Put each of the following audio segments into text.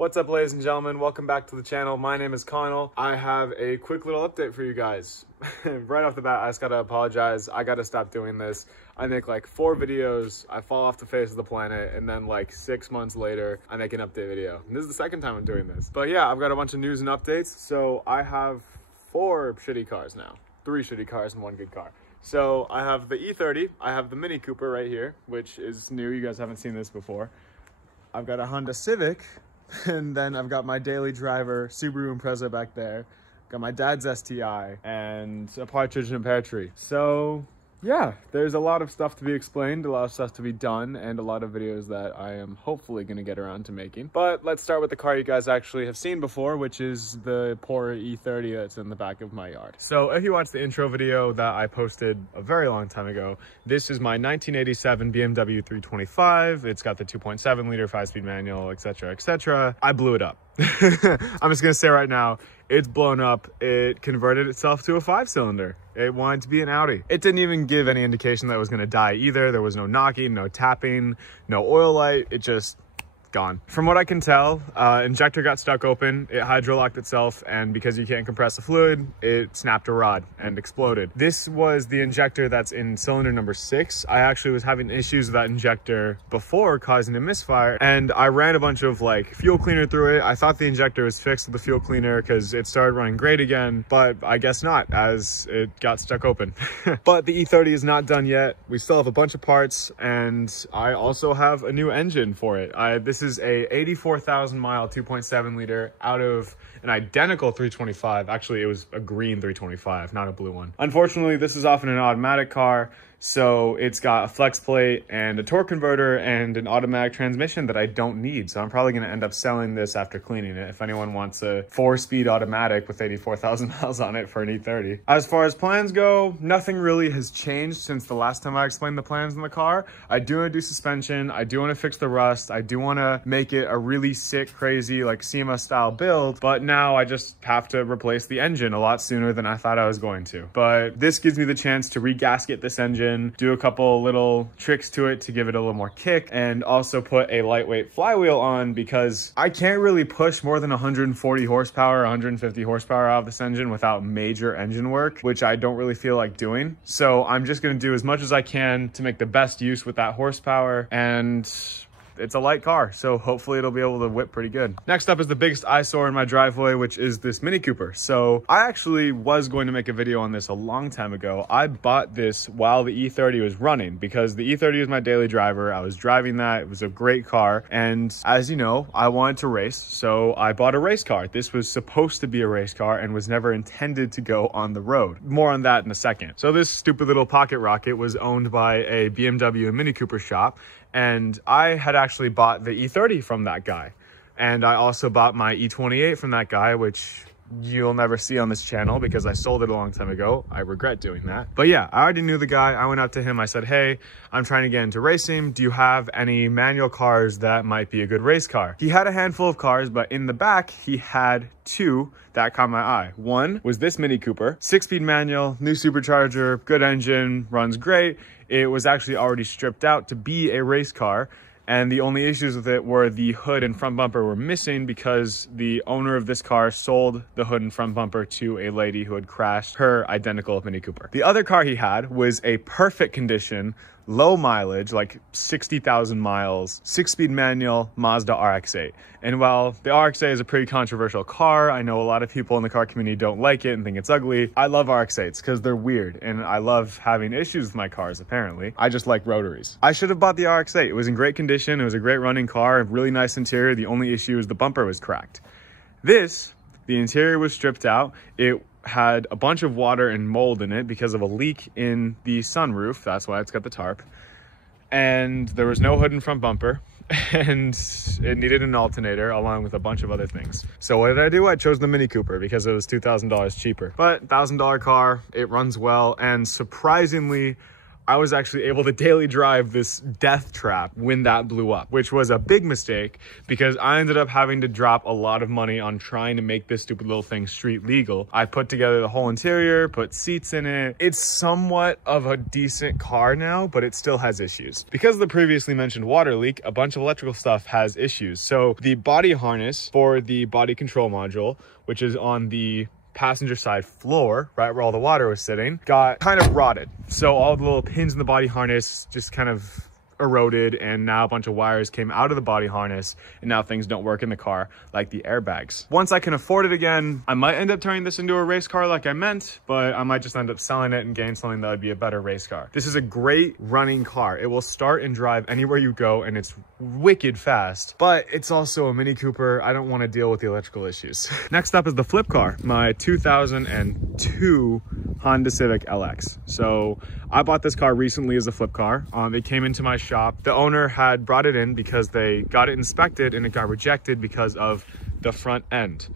What's up, ladies and gentlemen? Welcome back to the channel. My name is Connell. I have a quick little update for you guys. Right off the bat, I just gotta apologize. I gotta stop doing this. I make like 4 videos, I fall off the face of the planet, and then like 6 months later, I make an update video. And this is the second time I'm doing this. But yeah, I've got a bunch of news and updates. So I have 4 shitty cars now. 3 shitty cars and 1 good car. So I have the E30, I have the Mini Cooper right here, which is new. You guys haven't seen this before. I've got a Honda Civic. And then I've got my daily driver Subaru Impreza back there. Got my dad's STI and a partridge in a pear tree. So yeah, there's a lot of stuff to be explained, a lot of stuff to be done, and a lot of videos that I am hopefully going to get around to making. But let's start with the car you guys actually have seen before, which is the poor E30 that's in the back of my yard. So if you watched the intro video that I posted a very long time ago, this is my 1987 BMW 325. It's got the 2.7 liter 5-speed manual, etc, etc. I blew it up. I'm just gonna say right now, it's blown up. It converted itself to a 5-cylinder. It wanted to be an Audi. It didn't even give any indication that it was gonna die either. There was no knocking, no tapping, no oil light. It just gone. From what I can tell, injector got stuck open, it hydrolocked itself, and because you can't compress the fluid, it snapped a rod and exploded. This was the injector that's in cylinder number 6. I actually was having issues with that injector before, causing a misfire, and I ran a bunch of like fuel cleaner through it. I thought the injector was fixed with the fuel cleaner because it started running great again, but I guess not, as it got stuck open. But the E30 is not done yet. We still have a bunch of parts, and I also have a new engine for it. This is a 84,000 mile 2.7 liter out of an identical 325. Actually, it was a green 325, not a blue one. Unfortunately, this is often an automatic car, so it's got a flex plate and a torque converter and an automatic transmission that I don't need. So I'm probably going to end up selling this after cleaning it if anyone wants a 4-speed automatic with 84,000 miles on it for an E30. As far as plans go, nothing really has changed since the last time I explained the plans in the car. I do want to do suspension. I do want to fix the rust. I do want to make it a really sick, crazy, like SEMA style build. But now I just have to replace the engine a lot sooner than I thought I was going to. But this gives me the chance to re-gasket this engine, do a couple little tricks to it to give it a little more kick, and also put a lightweight flywheel on because I can't really push more than 140 horsepower, 150 horsepower out of this engine without major engine work, which I don't really feel like doing. So I'm just going to do as much as I can to make the best use with that horsepower, and it's a light car, so hopefully it'll be able to whip pretty good. Next up is the biggest eyesore in my driveway, which is this Mini Cooper. So I actually was going to make a video on this a long time ago. I bought this while the E30 was running because the E30 is my daily driver. I was driving that. It was a great car. And as you know, I wanted to race, so I bought a race car. This was supposed to be a race car and was never intended to go on the road. More on that in a second. So this stupid little pocket rocket was owned by a BMW and Mini Cooper shop, and I had actually bought the E30 from that guy. And I also bought my E28 from that guy, which you'll never see on this channel because I sold it a long time ago. I regret doing that. But yeah, I already knew the guy. I went up to him. I said, hey, I'm trying to get into racing. Do you have any manual cars that might be a good race car? He had a handful of cars, but in the back, he had 2 that caught my eye. One was this Mini Cooper, 6-speed manual, new supercharger, good engine, runs great. It was actually already stripped out to be a race car, and the only issues with it were the hood and front bumper were missing because the owner of this car sold the hood and front bumper to a lady who had crashed her identical Mini Cooper. The other car he had was a perfect condition, low mileage, like 60,000 miles, 6-speed manual Mazda RX-8. And while the RX-8 is a pretty controversial car, I know a lot of people in the car community don't like it and think it's ugly. I love RX-8s because they're weird, and I love having issues with my cars, apparently. I just like rotaries. I should have bought the RX-8. It was in great condition. It was a great running car, a really nice interior. The only issue is the bumper was cracked. This, the interior was stripped out. It had a bunch of water and mold in it because of a leak in the sunroof. That's why it's got the tarp. And there was no hood and front bumper, and it needed an alternator along with a bunch of other things. So what did I do? I chose the Mini Cooper because it was $2,000 cheaper. But $1,000 car, it runs well, and surprisingly, I was actually able to daily drive this death trap when that blew up, which was a big mistake because I ended up having to drop a lot of money on trying to make this stupid little thing street legal. I put together the whole interior, put seats in it. It's somewhat of a decent car now, but it still has issues. Because of the previously mentioned water leak, a bunch of electrical stuff has issues. So the body harness for the body control module, which is on the passenger side floor, right where all the water was sitting, got kind of rotted. So all the little pins in the body harness just kind of eroded, and now a bunch of wires came out of the body harness, and now things don't work in the car, like the airbags. Once I can afford it again, I might end up turning this into a race car like I meant, but I might just end up selling it and getting something that would be a better race car. This is a great running car. It will start and drive anywhere you go, and it's wicked fast, but it's also a Mini Cooper. I don't want to deal with the electrical issues. Next up is the flip car, my 2002 Honda Civic LX. So I bought this car recently as a flip car. It came into my shop. The owner had brought it in because they got it inspected and it got rejected because of the front end.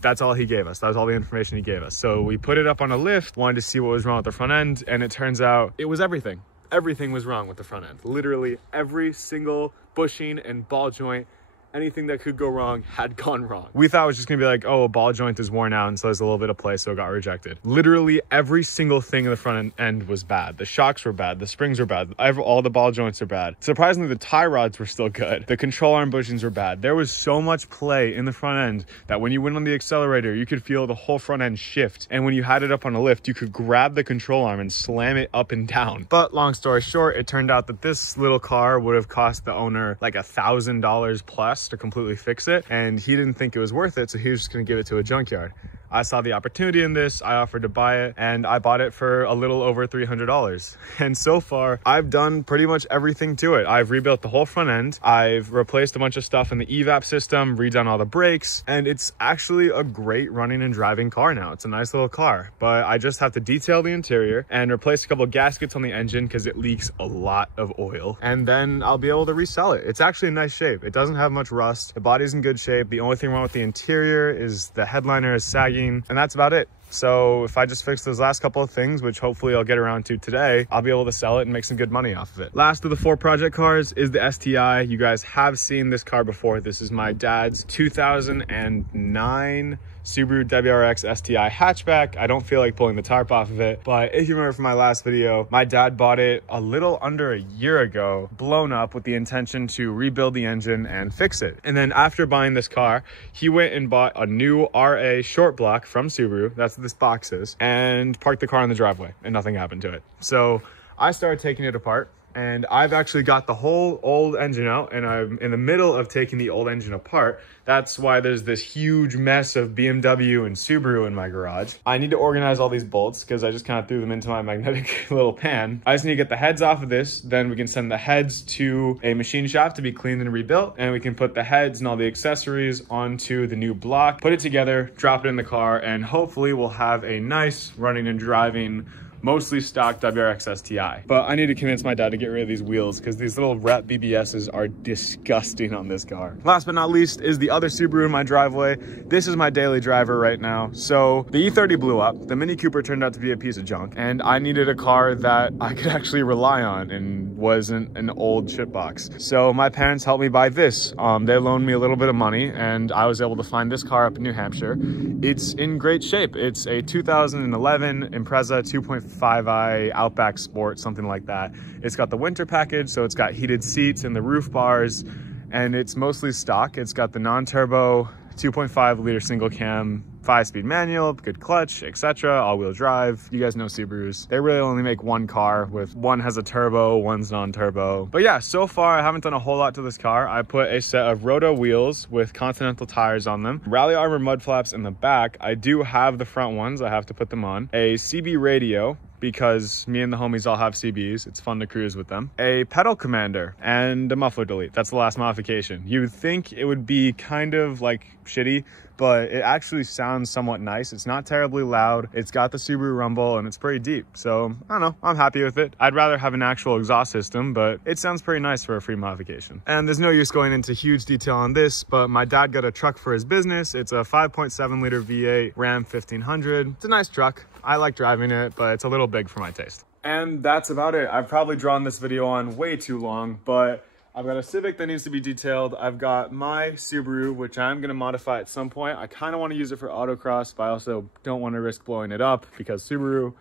That's all he gave us. That was all the information he gave us. So we put it up on a lift, wanted to see what was wrong with the front end, and it turns out it was everything. Everything was wrong with the front end. Literally every single bushing and ball joint, anything that could go wrong had gone wrong. We thought it was just gonna be like, oh, a ball joint is worn out and so there's a little bit of play, so it got rejected. Literally every single thing in the front end was bad. The shocks were bad, the springs were bad, all the ball joints are bad. Surprisingly, the tie rods were still good. The control arm bushings were bad. There was so much play in the front end that when you went on the accelerator, you could feel the whole front end shift. And when you had it up on a lift, you could grab the control arm and slam it up and down. But long story short, it turned out that this little car would have cost the owner like $1,000 plus to completely fix it, and he didn't think it was worth it, so he was just going to give it to a junkyard. I saw the opportunity in this, I offered to buy it, and I bought it for a little over $300. And so far, I've done pretty much everything to it. I've rebuilt the whole front end, I've replaced a bunch of stuff in the evap system, redone all the brakes, and it's actually a great running and driving car now. It's a nice little car, but I just have to detail the interior and replace a couple of gaskets on the engine because it leaks a lot of oil, and then I'll be able to resell it. It's actually in nice shape. It doesn't have much rust. The body's in good shape. The only thing wrong with the interior is the headliner is sagging, and that's about it. So if I just fix those last couple of things, which hopefully I'll get around to today, I'll be able to sell it and make some good money off of it. Last of the 4 project cars is the STI. You guys have seen this car before. This is my dad's 2009 Subaru WRX STI hatchback. I don't feel like pulling the tarp off of it, but if you remember from my last video, my dad bought it a little under a year ago, blown up, with the intention to rebuild the engine and fix it. And then after buying this car, he went and bought a new RA short block from Subaru, that's what this box is, and parked the car in the driveway, and nothing happened to it. So I started taking it apart, and I've actually got the whole old engine out, and I'm in the middle of taking the old engine apart. That's why there's this huge mess of BMW and Subaru in my garage. I need to organize all these bolts because I just kind of threw them into my magnetic little pan. I just need to get the heads off of this, then we can send the heads to a machine shop to be cleaned and rebuilt, and we can put the heads and all the accessories onto the new block, put it together, drop it in the car, and hopefully we'll have a nice running and driving mostly stock WRX STI. But I need to convince my dad to get rid of these wheels because these little rep BBSs are disgusting on this car. Last but not least is the other Subaru in my driveway. This is my daily driver right now. So the E30 blew up. The Mini Cooper turned out to be a piece of junk, and I needed a car that I could actually rely on and wasn't an old shitbox. So my parents helped me buy this. They loaned me a little bit of money, and I was able to find this car up in New Hampshire. It's in great shape. It's a 2011 Impreza 2.5i Outback Sport, something like that. It's got the winter package, so it's got heated seats and the roof bars, and it's mostly stock. It's got the non-turbo 2.5 liter single cam, 5-speed manual, good clutch, etc., all-wheel drive. You guys know Subarus. They really only make one car, with one has a turbo, one's non-turbo. But yeah, so far I haven't done a whole lot to this car. I put a set of Roto wheels with Continental tires on them, Rally Armor mud flaps in the back. I do have the front ones, I have to put them on. A CB radio, because me and the homies all have CBs. It's fun to cruise with them. A pedal commander and a muffler delete. That's the last modification. You would think it would be kind of like shitty, but it actually sounds somewhat nice. It's not terribly loud. It's got the Subaru rumble and it's pretty deep. So I don't know, I'm happy with it. I'd rather have an actual exhaust system, but it sounds pretty nice for a free modification. And there's no use going into huge detail on this, but my dad got a truck for his business. It's a 5.7 liter V8 Ram 1500. It's a nice truck. I like driving it, but it's a little big for my taste. And that's about it. I've probably drawn this video on way too long, but I've got a Civic that needs to be detailed. I've got my Subaru, which I'm gonna modify at some point. I kind of want to use it for autocross, but I also don't want to risk blowing it up because Subaru.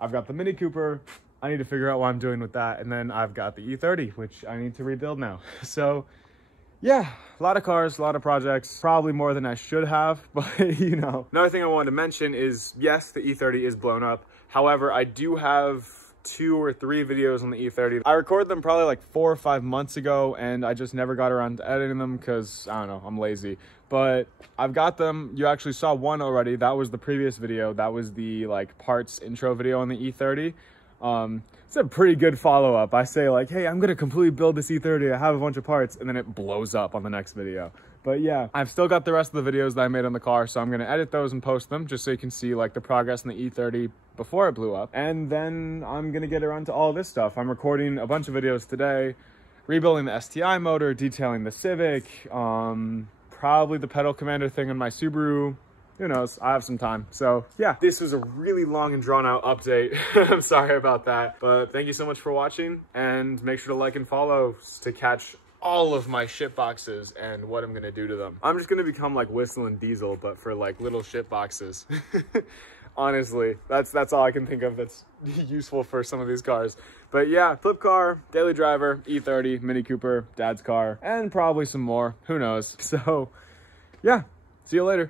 I've got the Mini Cooper. I need to figure out what I'm doing with that. And then I've got the E30, which I need to rebuild now. So yeah, a lot of cars, a lot of projects, probably more than I should have, but you know. Another thing I wanted to mention is, yes, the E30 is blown up. However, I do have 2 or 3 videos on the E30. I recorded them probably like 4 or 5 months ago, and I just never got around to editing them because, I don't know, I'm lazy. But I've got them. You actually saw one already. That was the previous video. That was the like parts intro video on the E30. It's a pretty good follow-up. I say like, hey, I'm gonna completely build this E30. I have a bunch of parts, and then it blows up on the next video. But yeah, I've still got the rest of the videos that I made on the car, so I'm gonna edit those and post them just so you can see like the progress in the E30 before it blew up. And then I'm gonna get around to all this stuff. I'm recording a bunch of videos today, rebuilding the STI motor, detailing the Civic, probably the pedal commander thing on my Subaru. Who knows? I have some time. So yeah, this was a really long and drawn out update. I'm sorry about that, but thank you so much for watching, and make sure to like and follow to catch all of my shit boxes and what I'm gonna do to them. I'm just gonna become like Whistling Diesel, but for like little shit boxes. Honestly, that's all I can think of that's useful for some of these cars. But yeah, flip car, daily driver, E30, Mini Cooper, dad's car, and probably some more. Who knows? So yeah, see you later.